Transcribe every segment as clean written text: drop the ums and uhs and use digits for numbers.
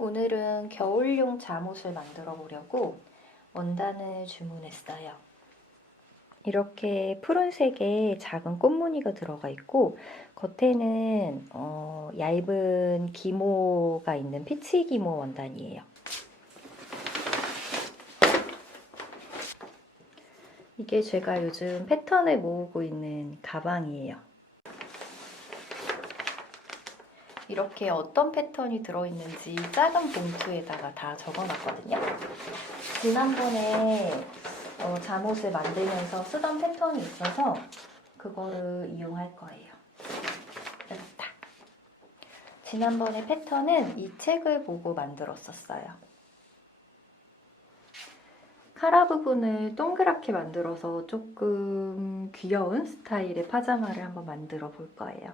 오늘은 겨울용 잠옷을 만들어 보려고 원단을 주문했어요. 이렇게 푸른색의 작은 꽃무늬가 들어가 있고 겉에는 얇은 기모가 있는 피치 기모 원단이에요. 이게 제가 요즘 패턴을 모으고 있는 가방이에요. 이렇게 어떤 패턴이 들어있는지 작은 봉투에다가 다 적어놨거든요. 지난번에 잠옷을 만들면서 쓰던 패턴이 있어서 그거를 이용할 거예요. 이렇다. 지난번에 패턴은 이 책을 보고 만들었었어요. 카라 부분을 동그랗게 만들어서 조금 귀여운 스타일의 파자마를 한번 만들어 볼 거예요.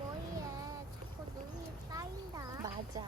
머리에 자꾸 눈이 쌓인다. 맞아.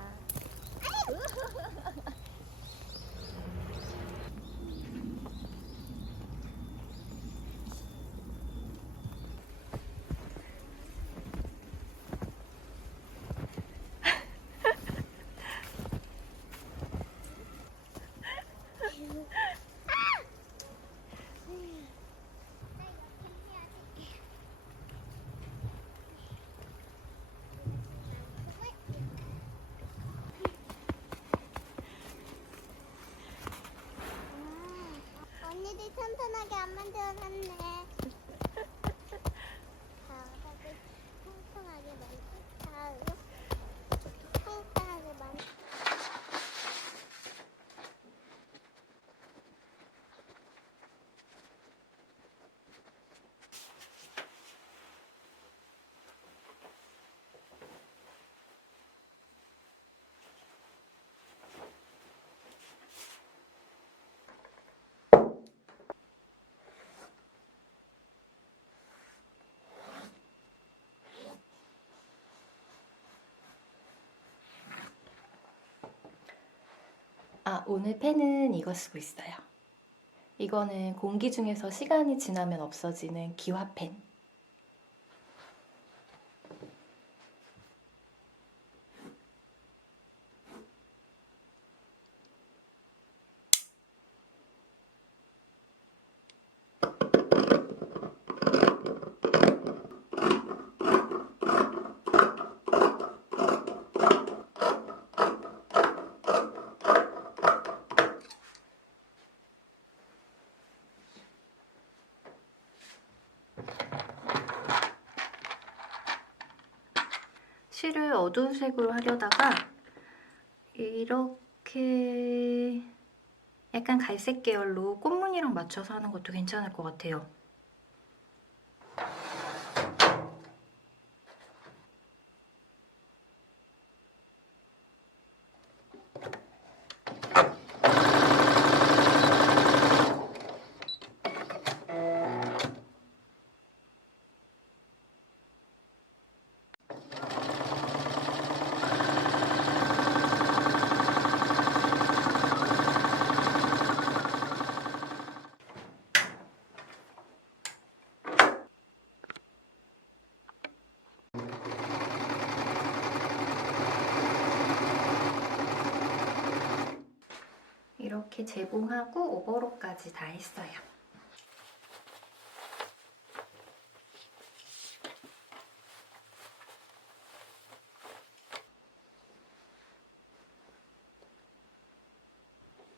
언니들 튼튼하게 안 만들어놨네. 바닥을 통통하게 통통하게 만들. 오늘 펜은 이거 쓰고 있어요. 이거는 공기 중에서 시간이 지나면 없어지는 기화펜. 실을 어두운 색으로 하려다가 이렇게 약간 갈색 계열로 꽃무늬랑 맞춰서 하는 것도 괜찮을 것 같아요. 이렇게 재봉하고 오버로까지 다 했어요.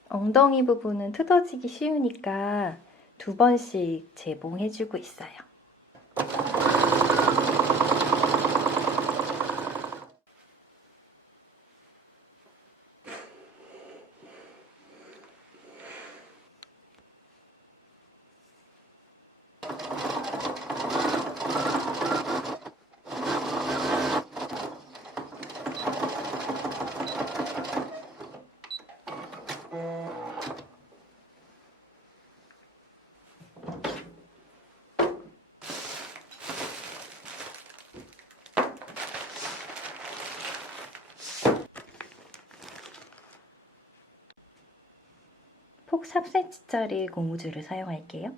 엉덩이 부분은 뜯어지기 쉬우니까 2번씩 재봉해주고 있어요. 폭 3cm짜리 고무줄을 사용할게요.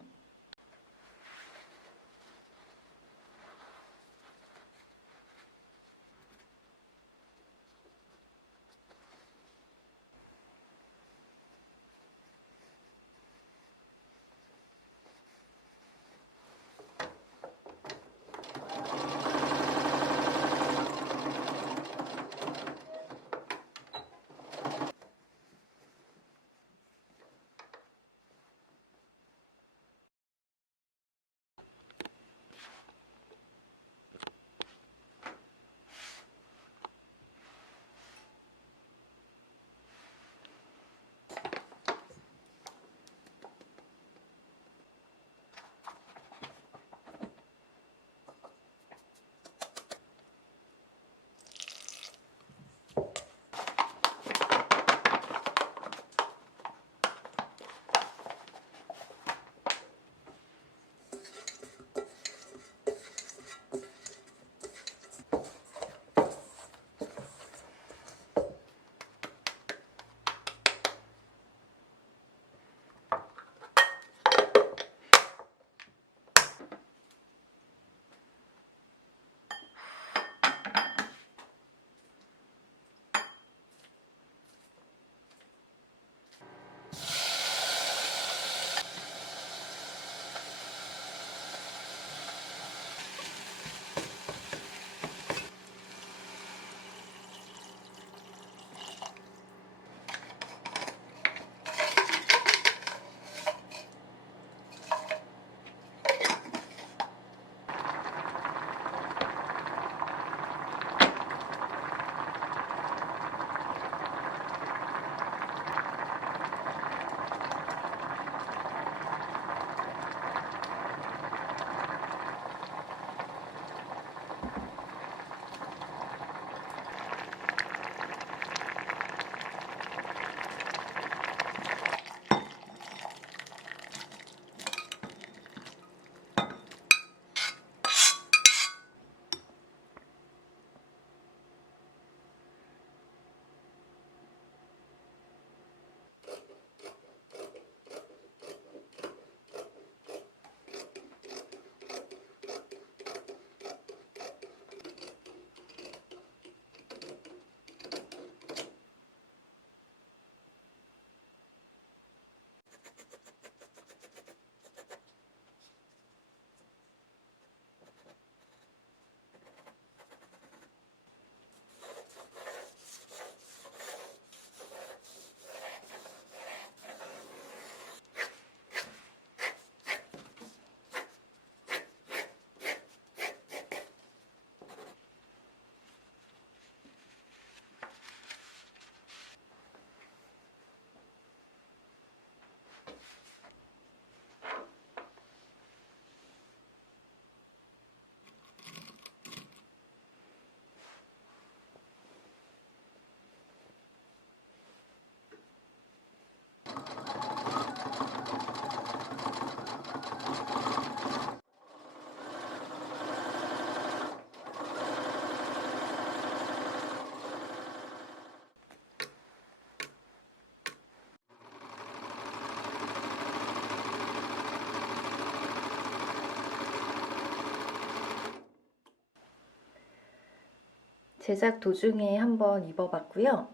제작 도중에 한번 입어봤고요.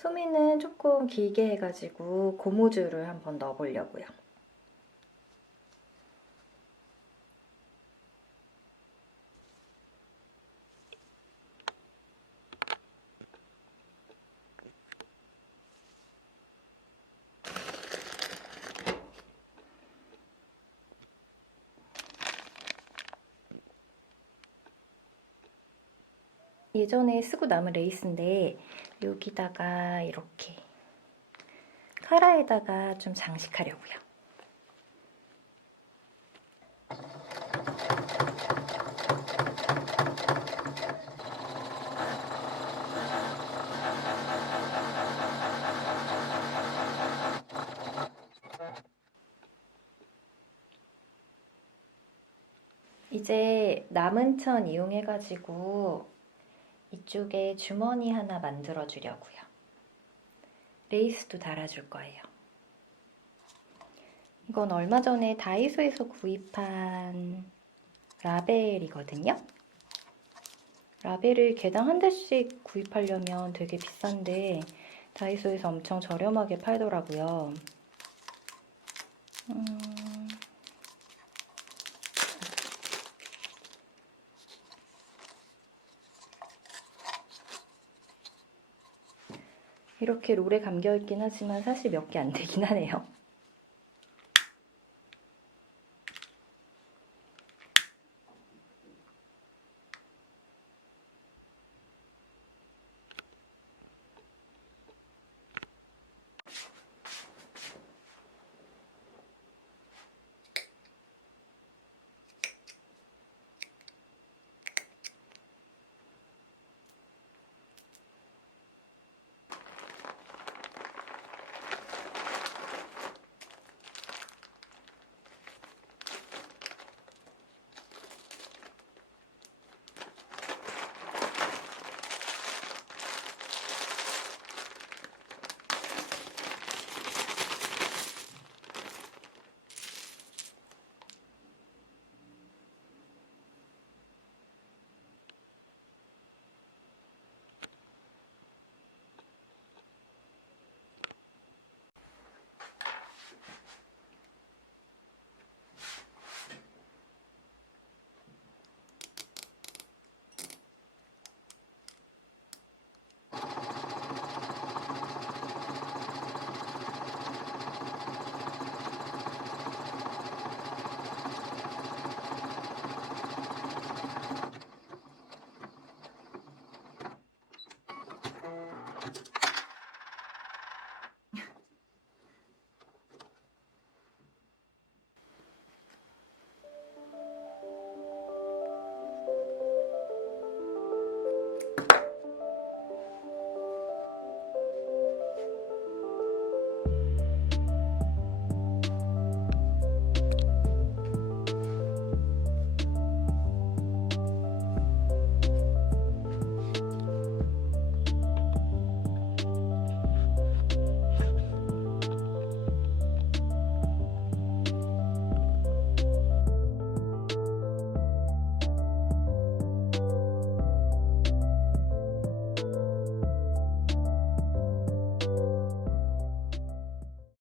소미는 조금 길게 해가지고 고무줄을 한번 넣어보려고요. 예전에 쓰고 남은 레이스인데 여기다가 이렇게 카라에다가 좀 장식하려고요. 이제 남은 천 이용해가지고 이쪽에 주머니 하나 만들어 주려고요. 레이스도 달아줄 거예요. 이건 얼마 전에 다이소에서 구입한 라벨이거든요. 라벨을 개당 한 대씩 구입하려면 되게 비싼데 다이소에서 엄청 저렴하게 팔더라고요. 이렇게 롤에 감겨있긴 하지만 사실 몇 개 안 되긴 하네요.